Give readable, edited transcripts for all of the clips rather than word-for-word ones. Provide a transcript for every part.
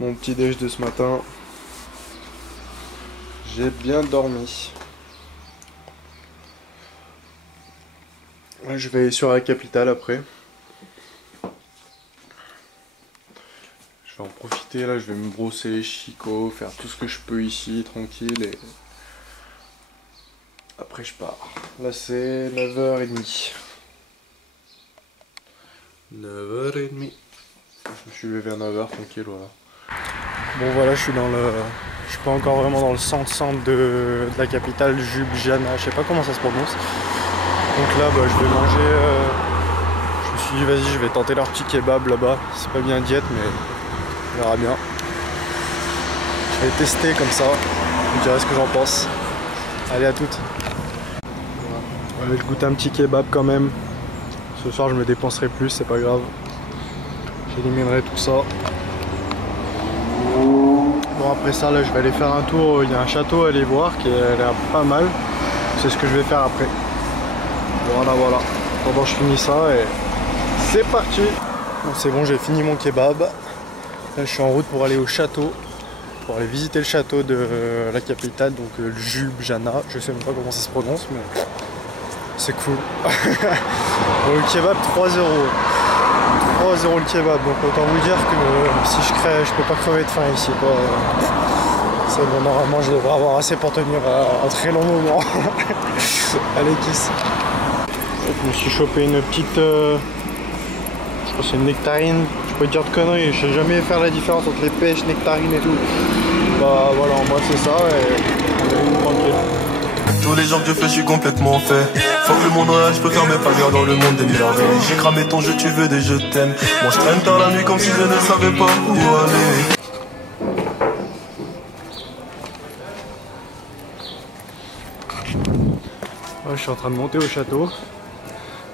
mon petit déj de ce matin. J'ai bien dormi. Je vais sur la capitale après. Je vais en profiter là, je vais me brosser les chicots, faire tout ce que je peux ici, tranquille et... Après je pars. Là c'est 9h30. 9h30. Je me suis levé à 9h tranquille, voilà. Bon voilà, je suis dans le... Je suis pas encore vraiment dans le centre de la capitale, Ljubljana, je sais pas comment ça se prononce. Donc là bah, je vais manger... Je me suis dit vas-y je vais tenter leur petit kebab là-bas. C'est pas bien diète mais on verra bien. Je vais tester comme ça, je dirai ce que j'en pense. Allez à toutes. Voilà. Je goûte un petit kebab quand même. Ce soir je me dépenserai plus, c'est pas grave. J'éliminerai tout ça. Bon après ça là je vais aller faire un tour, il y a un château à aller voir qui a l'air pas mal. C'est ce que je vais faire après. Voilà. Pendant je finis ça et c'est parti. Bon c'est bon, j'ai fini mon kebab. Là je suis en route pour aller au château. Pour aller visiter le château de la capitale, donc Ljubljana. Je sais même pas comment ça se prononce mais c'est cool. Bon, le kebab 3 €. 3 € le kebab, donc autant vous dire que si je crève, je peux pas crever de faim ici quoi. C'est bon, normalement je devrais avoir assez pour tenir un très long moment. Allez kiss. Je me suis chopé une petite, je crois que c'est une nectarine. Je peux te dire de conneries, je sais jamais faire la différence entre les pêches, nectarines et tout. Bah voilà, moi c'est ça et on est tranquille. Tous les jours que je fais, je suis complètement fait. Faut que le monde rêve, je peux faire mes parieurs dans le monde des merveilles. J'ai cramé ton jeu, tu veux des je t'aime. Moi je traîne tard la nuit comme si je ne savais pas où aller. Ouais, je suis en train de monter au château.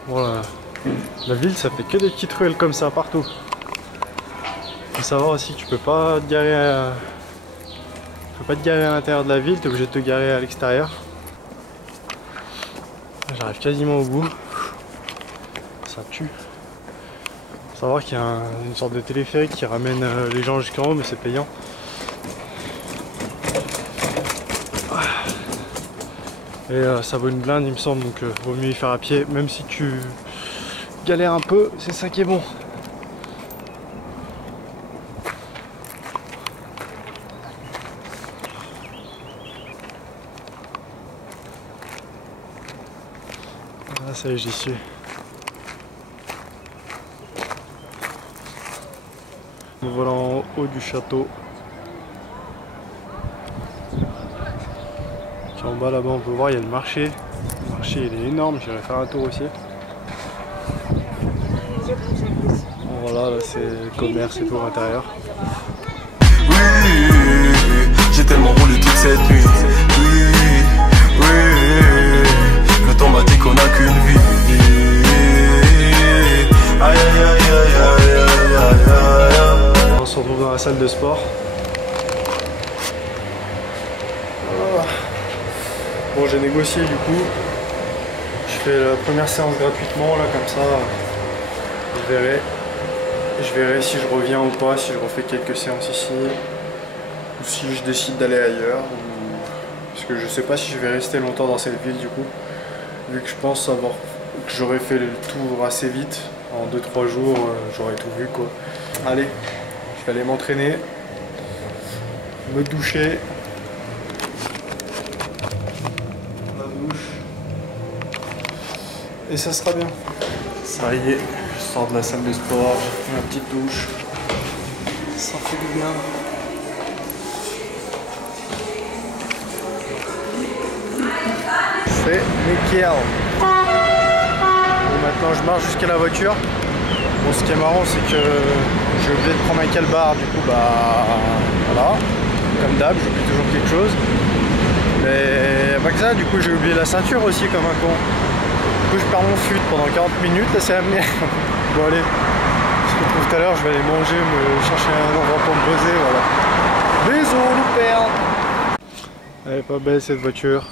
Voilà. La ville, ça fait que des petites ruelles comme ça partout. Faut savoir aussi que tu peux pas te garer à... l'intérieur de la ville, tu es obligé de te garer à l'extérieur. J'arrive quasiment au bout. Ça tue. Faut savoir qu'il y a une sorte de téléphérique qui ramène les gens jusqu'en haut, mais c'est payant. Et ça vaut une blinde il me semble, donc vaut mieux y faire à pied, même si tu galères un peu, c'est ça qui est bon. Ah ça y est, j'y suis. Nous voilà en haut du château. En bas là-bas on peut voir, il y a le marché. Le marché il est énorme, j'irai faire un tour aussi. Voilà, là c'est le commerce et tout à l'intérieur. Oui, j'ai tellement roulé toute cette nuit. Oui, le temps m'a dit qu'on n'a qu'une vie. Aïe aïe aïe aïe aïe aïe aïe. On se retrouve dans la salle de sport. Bon, j'ai négocié du coup. Je fais la première séance gratuitement là comme ça. Je verrai si je reviens ou pas, si je refais quelques séances ici ou si je décide d'aller ailleurs. Parce que je sais pas si je vais rester longtemps dans cette ville du coup. Vu que je pense que j'aurais fait le tour assez vite. En 2-3 jours, j'aurais tout vu quoi. Allez, je vais aller m'entraîner, me doucher. Et ça sera bien. Ça y est, je sors de la salle de sport, j'ai pris ma petite douche. Ça fait du bien. C'est nickel. Et maintenant je marche jusqu'à la voiture. Bon, ce qui est marrant c'est que j'ai oublié de prendre un calbar, du coup bah voilà. Comme d'hab, j'oublie toujours quelque chose. Mais pas que ça, du coup j'ai oublié la ceinture aussi comme un con. Du coup je perds mon fut pendant 40 minutes, là c'est la merde. Bon allez, on se retrouve tout à l'heure, je vais aller manger, me chercher un endroit pour me poser, voilà. Bisous le père. Elle est pas belle cette voiture.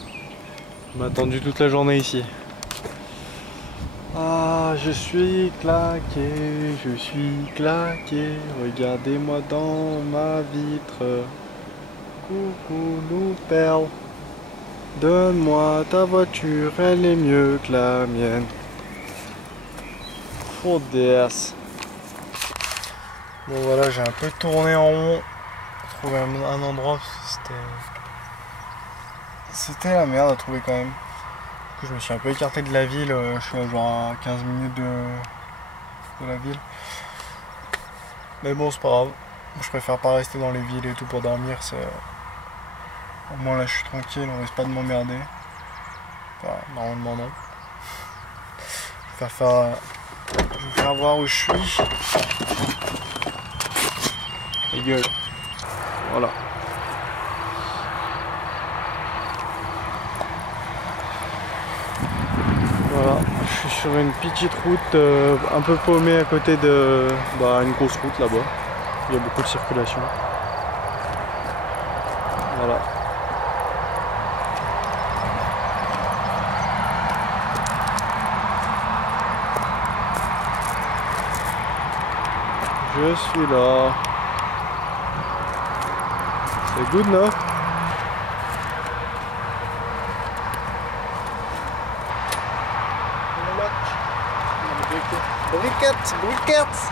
On m'a attendu toute la journée ici. Ah, je suis claqué, je suis claqué. Regardez-moi dans ma vitre. Coucou, nous perle. Donne-moi ta voiture, elle est mieux que la mienne. Fodasse. Bon voilà, j'ai un peu tourné en rond. Trouvé un endroit, c'était la merde à trouver quand même. Du coup, je me suis un peu écarté de la ville. Je suis à genre à 15 minutes de la ville. Mais bon, c'est pas grave. Je préfère pas rester dans les villes et tout pour dormir. Au moins là, je suis tranquille, on risque pas de m'emmerder. Enfin, normalement non. Je vais vous faire voir où je suis. Et gueule. Voilà. Voilà, je suis sur une petite route un peu paumée à côté de une grosse route là-bas. Il y a beaucoup de circulation. Voilà. Je suis là. C'est good, non? Briquette.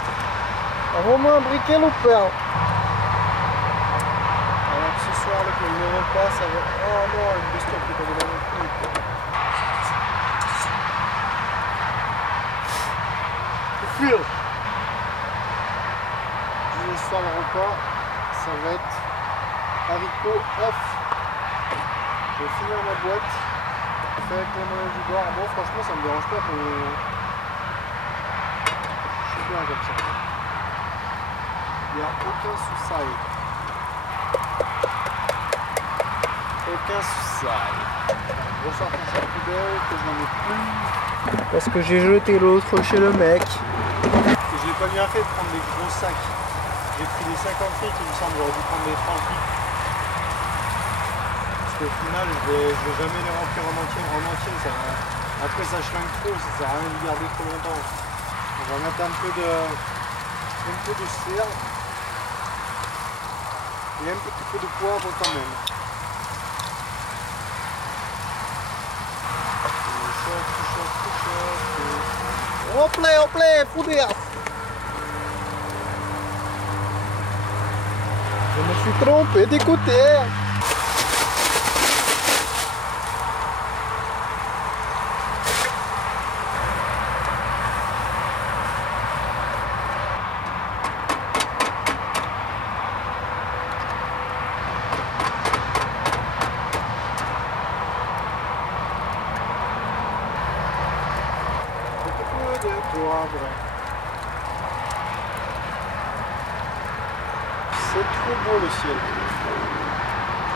Romain, briquet ou perle? Alors ce soir, le repas, ça va... Oh non, une bestiole qui est tombée dans mon truc. Le fil. Ce soir, le repas, ça va être haricots, œufs. Je vais finir ma boîte. Fait avec les moyens du bord. Bon, franchement, ça me dérange pas pour... Comme ça. Il n'y a aucun souci. Aucun souci. Je ressors ça la poubelle que je n'en ai plus. Parce que j'ai jeté l'autre chez le mec. Et je n'ai pas bien fait de prendre des gros sacs. J'ai pris des 50 litres, il me semble, j'aurais dû prendre des 30 litres. Parce qu'au final, je vais jamais les remplir en entier. Après ça schlingue trop, ça sert à rien de garder trop longtemps. On va mettre un peu de cire et un petit peu de poivre quand même. Hop là, foudère. Je me suis trompé d'écouter. C'est trop beau le ciel.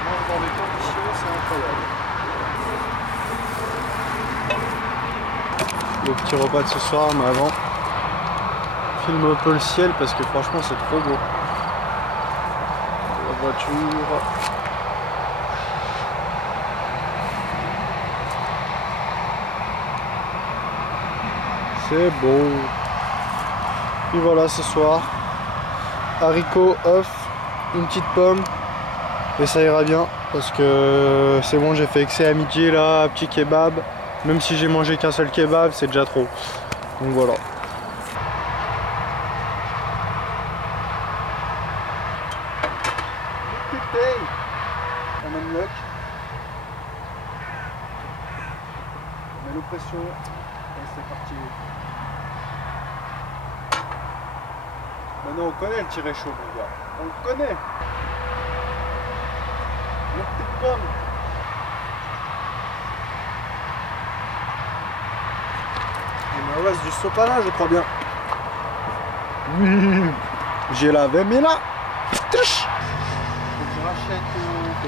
Moi, dans les conditions, c'est incroyable. Le petit repas de ce soir, mais avant, filme un peu le ciel parce que franchement, c'est trop beau. La voiture. C'est beau. Puis voilà, ce soir, haricots, œufs, une petite pomme et ça ira bien parce que c'est bon, j'ai fait excès à midi là, petit kebab. Même si j'ai mangé qu'un seul kebab, c'est déjà trop. Donc voilà. On met le lock. On met l'oppression et c'est parti. Maintenant on connaît le tiret chaud, mon gars. On le connaît. Le petite pomme. Et ma du sopalin, je crois bien. J'ai lavé, mais là. Faut que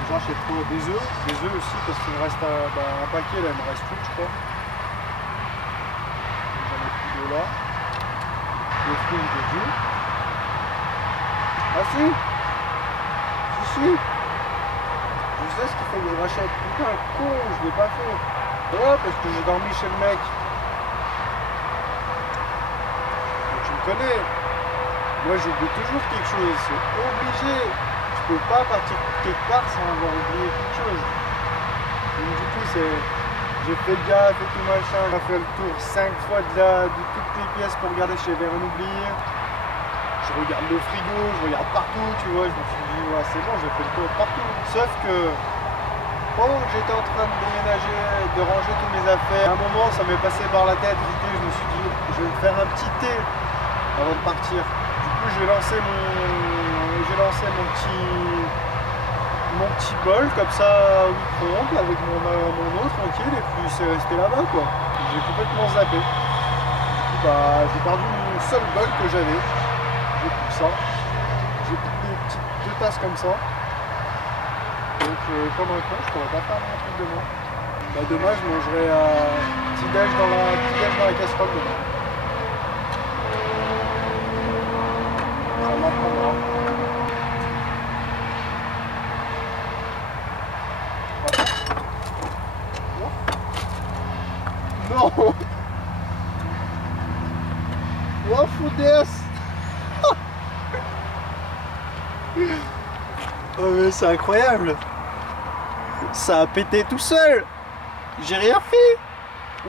j'achète des œufs aussi parce qu'il me reste un paquet là, il me reste plus, je crois. J'en ai plus de là. Les fruits de Dieu. Ah si. Je sais ce qu'il faut que je rachète. Putain, con, je l'ai pas fait. Ouais, parce que j'ai dormi chez le mec. connais. Moi j'oublie toujours quelque chose, c'est obligé. Je peux pas partir quelque part sans avoir oublié quelque chose. Donc du coup j'ai fait gaffe et tout machin, j'ai fait le tour 5 fois de toutes les pièces pour regarder si j'avais rien oublié. Je regarde le frigo, je regarde partout, tu vois, je me suis dit ouais c'est bon, j'ai fait le tour partout. Sauf que pendant que j'étais en train de déménager, de ranger toutes mes affaires, à un moment ça m'est passé par la tête, je me suis dit je vais me faire un petit thé avant de partir. Du coup j'ai lancé mon petit bol comme ça au micro-ondes avec mon eau tranquille et puis c'est resté là-bas quoi. J'ai complètement zappé. Du coup bah j'ai perdu mon seul bol que j'avais. J'ai plus ça. J'ai plus des petites 2 tasses comme ça. Donc comme un con, je pourrais pas faire mon truc demain. Bah demain je mangerai petit-déj dans la casserole demain. Ça m'apprendra. Non. Oh foudesse. Oh mais c'est incroyable. Ça a pété tout seul. J'ai rien fait.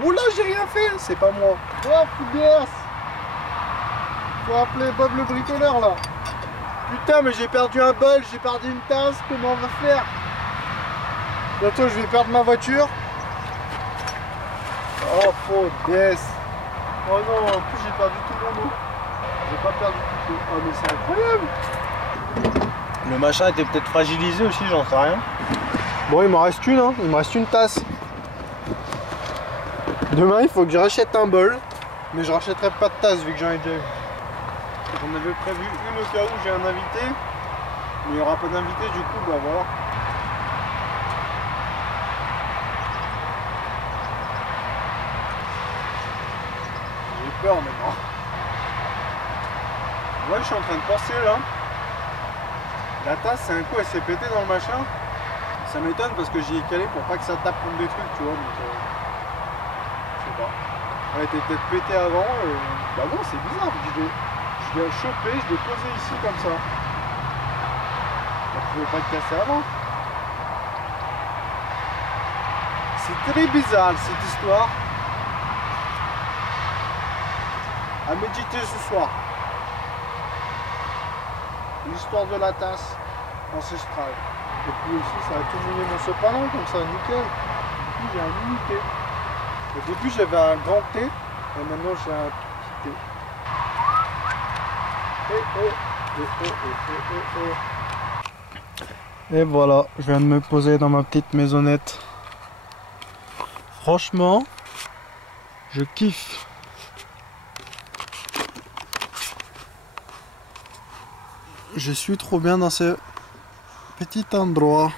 Oula j'ai rien fait. C'est pas moi. Oh foudesse. Faut appeler Bob le bricoleur là. Putain mais j'ai perdu un bol, j'ai perdu une tasse. Comment on va faire? Bientôt je vais perdre ma voiture. Oh foudesse. Oh non, en plus j'ai perdu tout mon eau. J'ai pas perdu tout l'eau. Oh mais c'est incroyable. Le machin était peut-être fragilisé aussi, j'en sais rien. Bon il m'en reste une, hein. Il me reste une tasse. Demain il faut que je rachète un bol. Mais je rachèterai pas de tasse vu que j'en ai déjà eu. J'en avais prévu une au cas où j'ai un invité. Mais il n'y aura pas d'invité du coup, bah voilà. J'ai peur maintenant. Ouais, je suis en train de penser là. La tasse, c'est un coup, elle s'est pétée dans le machin. Ça m'étonne parce que j'y ai calé pour pas que ça tape contre des trucs, tu vois. Donc, je sais pas. Elle était peut-être pétée avant. Bah non, c'est bizarre. Je l'ai chopé, je l'ai posé ici comme ça. Elle pouvait pas être cassée avant. C'est très bizarre cette histoire. À méditer ce soir. L'histoire de la tasse ancestrale. Et puis aussi ça a tout mouillé mon sopalin comme ça, nickel. Du coup j'ai un mini thé. Au début j'avais un grand thé et maintenant j'ai un petit thé. Et voilà, je viens de me poser dans ma petite maisonnette. Franchement, je kiffe. Je suis trop bien dans ce petit endroit.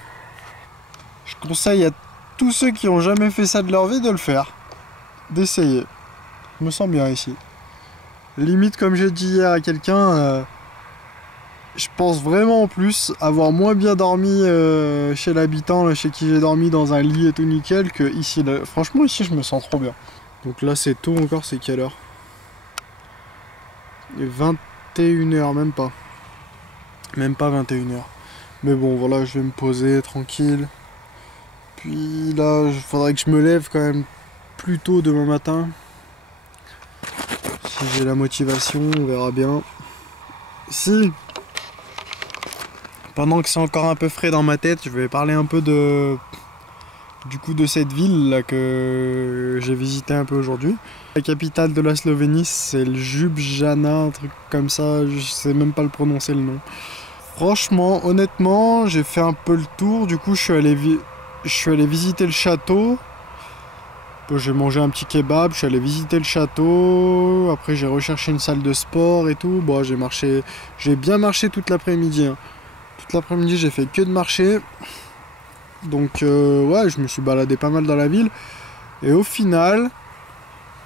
Je conseille à tous ceux qui n'ont jamais fait ça de leur vie de le faire. D'essayer. Je me sens bien ici. Limite, comme j'ai dit hier à quelqu'un, je pense vraiment en plus avoir moins bien dormi chez l'habitant, chez qui j'ai dormi dans un lit et tout nickel, que ici. Franchement, ici, je me sens trop bien. Donc là, c'est tôt encore, c'est quelle heure? 21h, même pas. Même pas 21h. Mais bon, voilà, je vais me poser tranquille. Puis là, il faudrait que je me lève quand même plus tôt demain matin. Si j'ai la motivation, on verra bien. Si, pendant que c'est encore un peu frais dans ma tête, je vais parler un peu de cette ville là que j'ai visité un peu aujourd'hui. La capitale de la Slovénie, c'est le Ljubljana, un truc comme ça, je sais même pas le prononcer le nom. Franchement, honnêtement, j'ai fait un peu le tour, du coup je suis allé visiter le château. J'ai mangé un petit kebab, je suis allé visiter le château, après j'ai recherché une salle de sport et tout. Bon, j'ai bien marché toute l'après-midi. Hein. Toute l'après-midi, j'ai fait que de marcher. Donc ouais, je me suis baladé pas mal dans la ville. Et au final,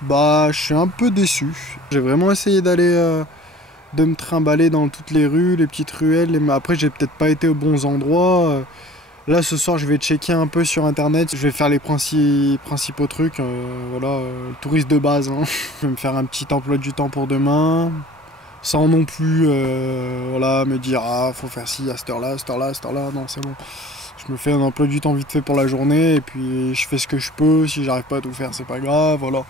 bah je suis un peu déçu. J'ai vraiment essayé d'aller de me trimballer dans toutes les rues, les petites ruelles. Mais après, j'ai peut-être pas été aux bons endroits. Là, ce soir, je vais checker un peu sur internet. Je vais faire les principaux trucs. Voilà, touriste de base. Hein. Je vais me faire un petit emploi du temps pour demain. sans non plus voilà, me dire ah faut faire ci à cette heure-là, à cette heure-là, à cette heure-là. Non, c'est bon. Je me fais un emploi du temps vite fait pour la journée et puis je fais ce que je peux. Si j'arrive pas à tout faire, c'est pas grave, voilà.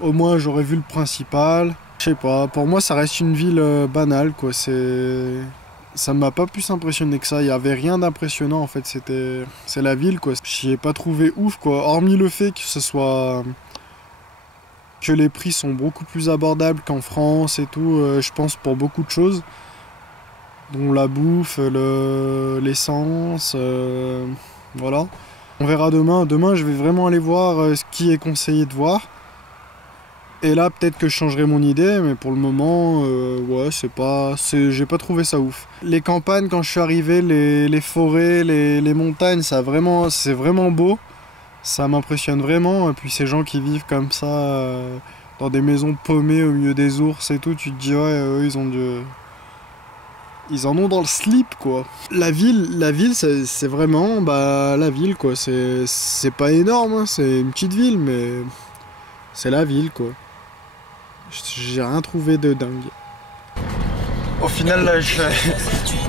Au moins j'aurais vu le principal. Je sais pas, pour moi ça reste une ville banale quoi. Ça m'a pas plus impressionné que ça. Il y avait rien d'impressionnant en fait. C'est la ville quoi. J'y ai pas trouvé ouf quoi. Hormis le fait que les prix sont beaucoup plus abordables qu'en France et tout. Je pense pour beaucoup de choses. Dont la bouffe, l'essence, voilà. On verra demain. Demain, je vais vraiment aller voir ce qui est conseillé de voir. Et là, peut-être que je changerai mon idée, mais pour le moment, ouais, j'ai pas trouvé ça ouf. Les campagnes, quand je suis arrivé, les forêts, les montagnes, c'est vraiment beau. Ça m'impressionne vraiment. Et puis ces gens qui vivent comme ça, dans des maisons paumées au milieu des ours et tout, tu te dis, ouais, eux, ils en ont dans le slip quoi. La ville c'est vraiment la ville quoi. C'est pas énorme, hein. C'est une petite ville mais c'est la ville quoi. J'ai rien trouvé de dingue. Au final là je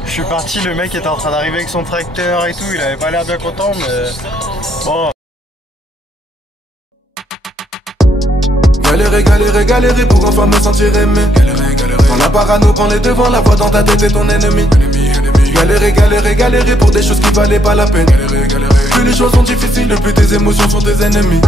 suis parti, le mec était en train d'arriver avec son tracteur et tout, il avait pas l'air bien content mais bon. Galérer pour enfin me sentir aimé. Dans la parano, prends les devants, la voix dans ta tête est ton ennemi. Galérer pour des choses qui valaient pas la peine. Plus les choses sont difficiles, plus tes émotions sont tes ennemis.